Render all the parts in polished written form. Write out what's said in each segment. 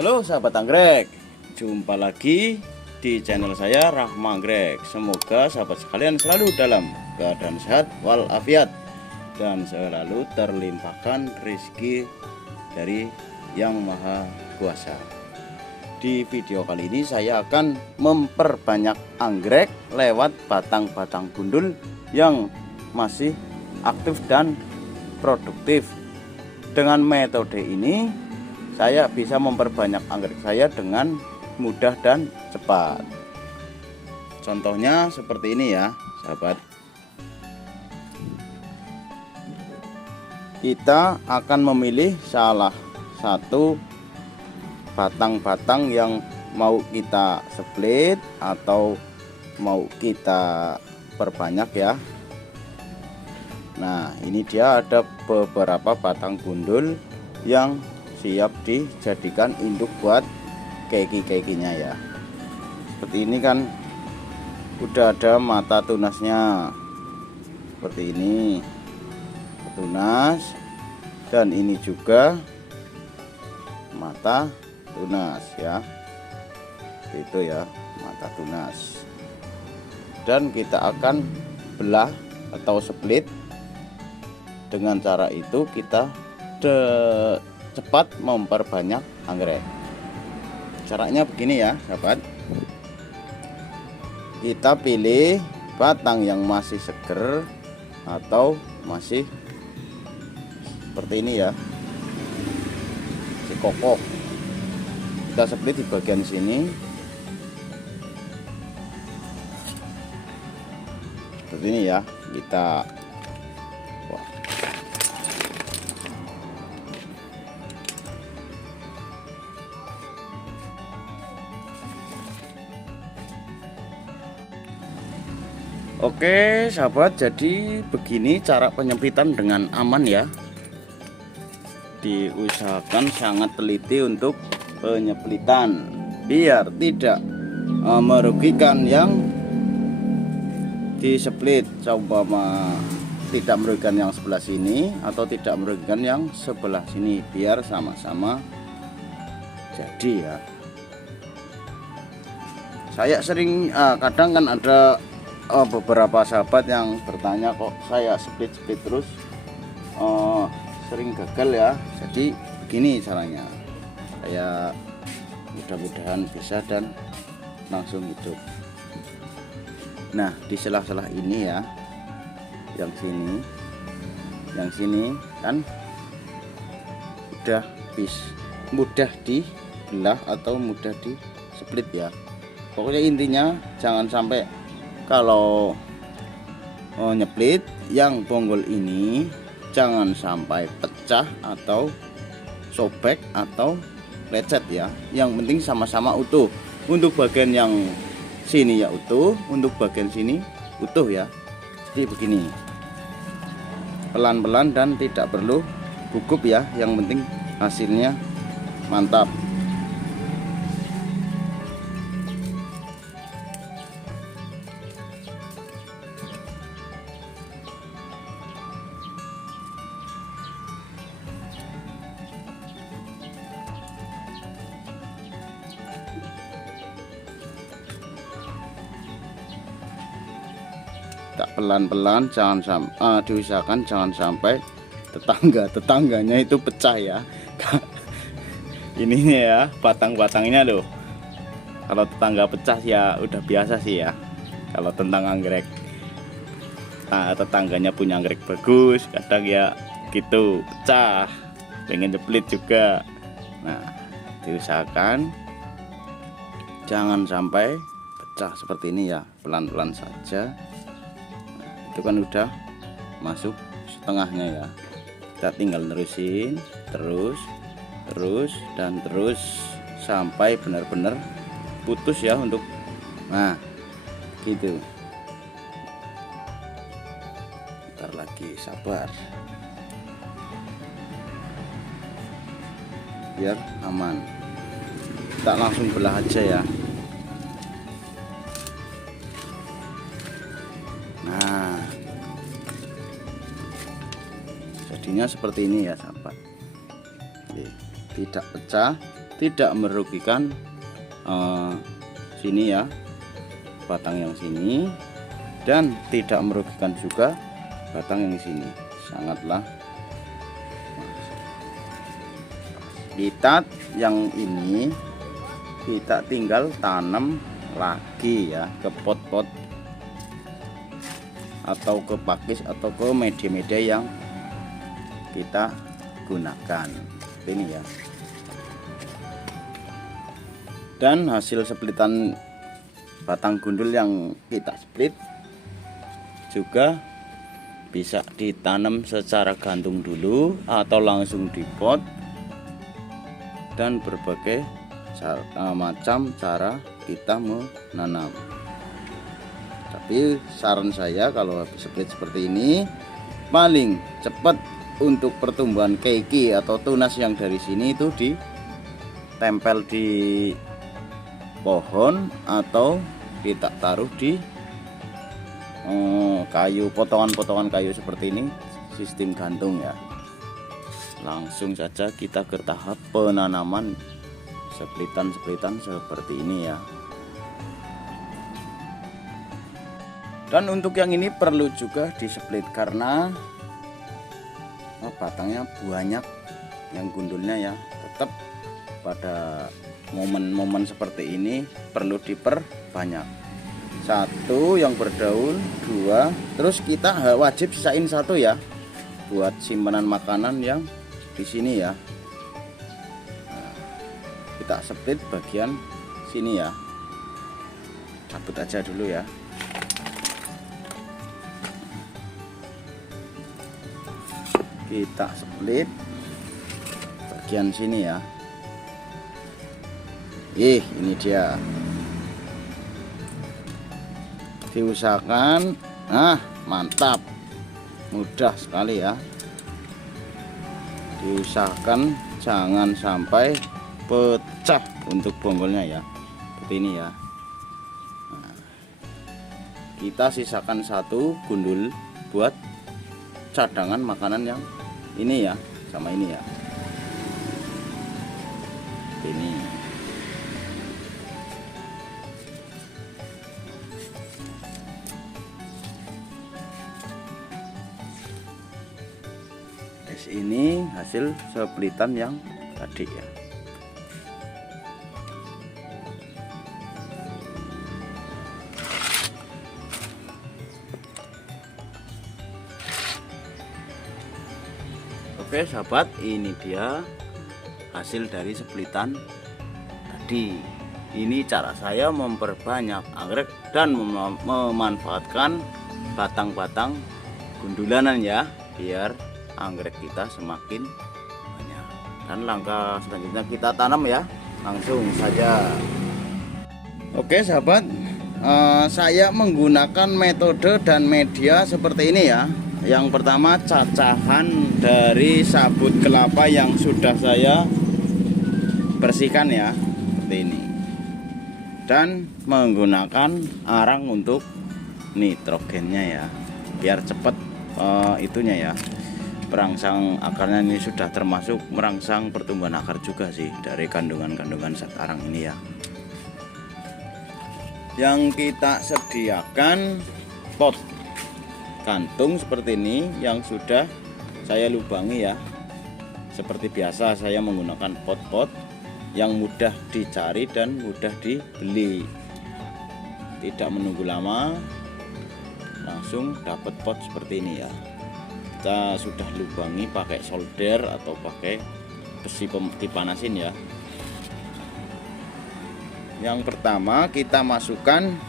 Halo sahabat anggrek, jumpa lagi di channel saya Rahma Anggrek. Semoga sahabat sekalian selalu dalam keadaan sehat walafiat dan selalu terlimpahkan rezeki dari Yang Maha Kuasa. Di video kali ini saya akan memperbanyak anggrek lewat batang-batang gundul yang masih aktif dan produktif. Dengan metode ini saya bisa memperbanyak anggrek saya dengan mudah dan cepat. Contohnya seperti ini ya sahabat. Kita akan memilih salah satu batang-batang yang mau kita split atau mau kita perbanyak ya. Nah, ini dia ada beberapa batang gundul yang siap dijadikan induk buat keki-kekinya ya. Seperti ini kan udah ada mata tunasnya. Seperti ini tunas, dan ini juga mata tunas ya. Itu ya, mata tunas. Dan kita akan belah atau split. Dengan cara itu kita cepat memperbanyak anggrek. Caranya begini ya sahabat. Kita pilih batang yang masih seger atau masih seperti ini ya, si kokoh. Kita split di bagian sini seperti ini ya. Kita Oke sahabat, jadi begini cara penyempitan dengan aman ya. Diusahakan sangat teliti untuk penyempitan biar tidak merugikan yang diseplit. Coba tidak merugikan yang sebelah sini atau tidak merugikan yang sebelah sini, biar sama-sama jadi ya. Saya sering kadang kan ada beberapa sahabat yang bertanya, kok saya split terus sering gagal ya. Jadi begini caranya, saya mudah-mudahan bisa dan langsung hidup. Nah, di sela-sela ini ya, yang sini kan udah mudah dibelah atau mudah di split ya. Pokoknya intinya jangan sampai kalau nyeplit yang bonggol ini jangan sampai pecah atau sobek atau lecet ya. Yang penting sama-sama utuh. Untuk bagian yang sini ya utuh, untuk bagian sini utuh ya. Jadi begini, pelan-pelan dan tidak perlu gugup ya. Yang penting hasilnya mantap. Pelan-pelan, jangan sampai diusahakan jangan sampai tetangganya itu pecah ya. Ininya ya, batang-batangnya loh. Kalau tetangga pecah ya udah biasa sih ya. Kalau tentang anggrek, tetangganya punya anggrek bagus, kadang ya gitu pecah, pengen jeplit juga. Nah, diusahakan jangan sampai pecah seperti ini ya, pelan-pelan saja. Itu kan udah masuk setengahnya ya. Kita tinggal nerusin terus dan terus sampai benar-benar putus ya. Untuk nah gitu. Ntar lagi, sabar biar aman. Kita langsung belah aja ya. Nah, jadinya seperti ini ya sahabat. Tidak pecah tidak merugikan sini ya, batang yang sini, dan tidak merugikan juga batang yang sini. Sangatlah kita yang ini kita tinggal tanam lagi ya ke pot-pot atau ke pakis atau ke media-media yang kita gunakan ini ya. Dan hasil splitan batang gundul yang kita split juga bisa ditanam secara gantung dulu atau langsung di pot, dan berbagai macam cara kita menanam. Tapi saran saya kalau habis split seperti ini, paling cepat untuk pertumbuhan keiki atau tunas yang dari sini itu ditempel di pohon atau kita taruh di kayu, potongan-potongan kayu seperti ini, sistem gantung ya. Langsung saja kita ke tahap penanaman splitan-splitan seperti ini ya. Dan untuk yang ini perlu juga displit karena batangnya banyak yang gundulnya ya. Tetap pada momen-momen seperti ini perlu diperbanyak. Satu yang berdaun, dua, terus kita wajib sisain satu ya buat simpanan makanan yang di sini ya. Nah, kita split bagian sini ya, cabut aja dulu ya. Kita split bagian sini ya. Ini dia. Diusahakan, nah mantap, mudah sekali ya. Diusahakan jangan sampai pecah untuk bonggolnya ya, seperti ini ya. Nah, kita sisakan satu gundul buat cadangan makanan yang ini ya, sama ini ya, ini. Ini hasil splitan yang tadi ya. Oke sahabat, ini dia hasil dari splitan tadi. Ini cara saya memperbanyak anggrek dan memanfaatkan batang-batang gundulanan ya, biar anggrek kita semakin banyak. Dan langkah selanjutnya kita tanam ya, langsung saja. Oke sahabat, saya menggunakan metode dan media seperti ini ya. Yang pertama cacahan dari sabut kelapa yang sudah saya bersihkan ya, seperti ini. Dan menggunakan arang untuk nitrogennya ya, biar cepat itunya ya, perangsang akarnya. Ini sudah termasuk merangsang pertumbuhan akar juga sih dari kandungan-kandungan zat arang ini ya. Yang kita sediakan pot kantung seperti ini yang sudah saya lubangi ya. Seperti biasa saya menggunakan pot-pot yang mudah dicari dan mudah dibeli. Tidak menunggu lama, langsung dapat pot seperti ini ya. Kita sudah lubangi pakai solder atau pakai besi dipanasin ya. Yang pertama kita masukkan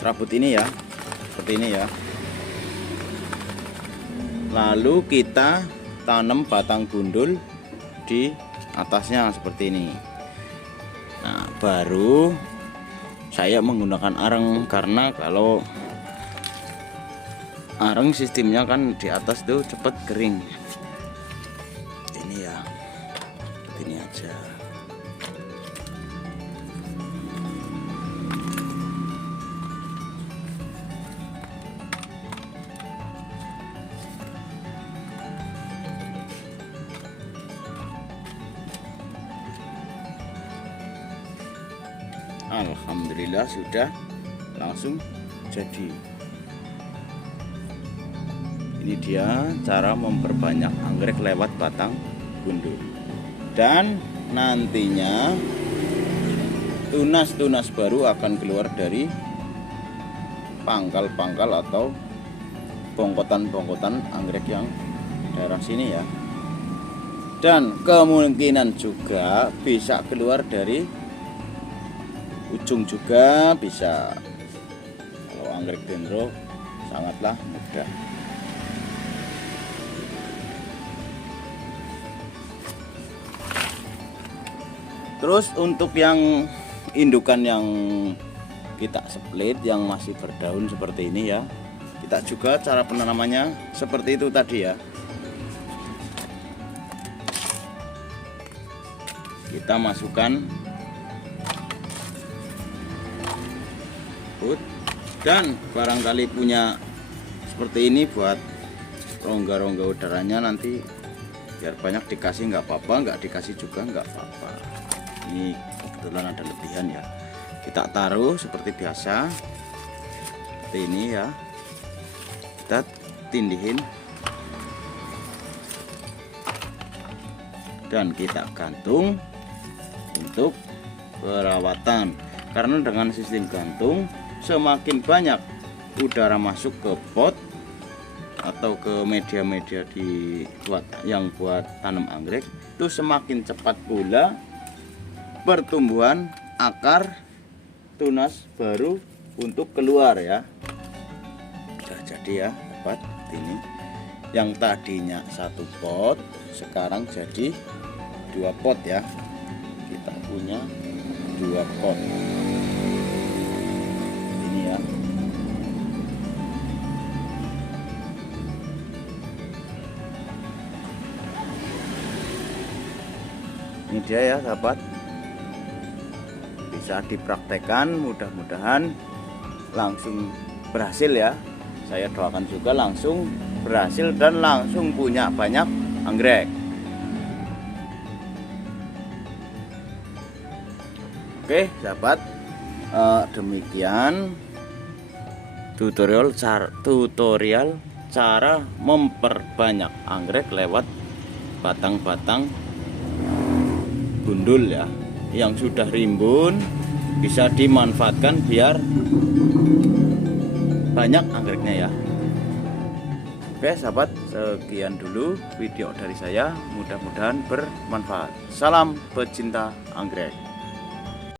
serabut ini ya, seperti ini ya. Lalu kita tanam batang gundul di atasnya seperti ini. Nah baru saya menggunakan arang, karena kalau arang sistemnya kan di atas tuh cepet kering. Ini ya, ini aja. Alhamdulillah sudah langsung jadi. Ini dia cara memperbanyak anggrek lewat batang gundul. Dan nantinya tunas-tunas baru akan keluar dari pangkal-pangkal atau bongkotan-bongkotan anggrek yang daerah sini ya. Dan kemungkinan juga bisa keluar dari ujung juga bisa. Kalau anggrek dendro sangatlah mudah. Terus untuk yang indukan yang kita split yang masih berdaun seperti ini ya, kita juga cara penanamannya seperti itu tadi ya. Kita masukkan put, dan barangkali punya seperti ini buat rongga-rongga udaranya, nanti biar banyak dikasih nggak apa-apa, nggak dikasih juga nggak apa-apa. Ini kebetulan ada lebihan ya, kita taruh seperti biasa seperti ini ya, kita tindihin dan kita gantung untuk perawatan. Karena dengan sistem gantung, semakin banyak udara masuk ke pot atau ke media-media yang buat tanam anggrek, itu semakin cepat pula pertumbuhan akar tunas baru untuk keluar ya. Udah jadi ya, dapat ini. Yang tadinya 1 pot sekarang jadi 2 pot ya. Kita punya 2 pot ini ya. Ini dia ya sahabat, bisa dipraktekkan, mudah-mudahan langsung berhasil ya. Saya doakan juga langsung berhasil dan langsung punya banyak anggrek. Oke sahabat, demikian tutorial cara memperbanyak anggrek lewat batang-batang gundul ya, yang sudah rimbun bisa dimanfaatkan biar banyak anggreknya ya. Oke sahabat, sekian dulu video dari saya, mudah-mudahan bermanfaat. Salam pecinta anggrek.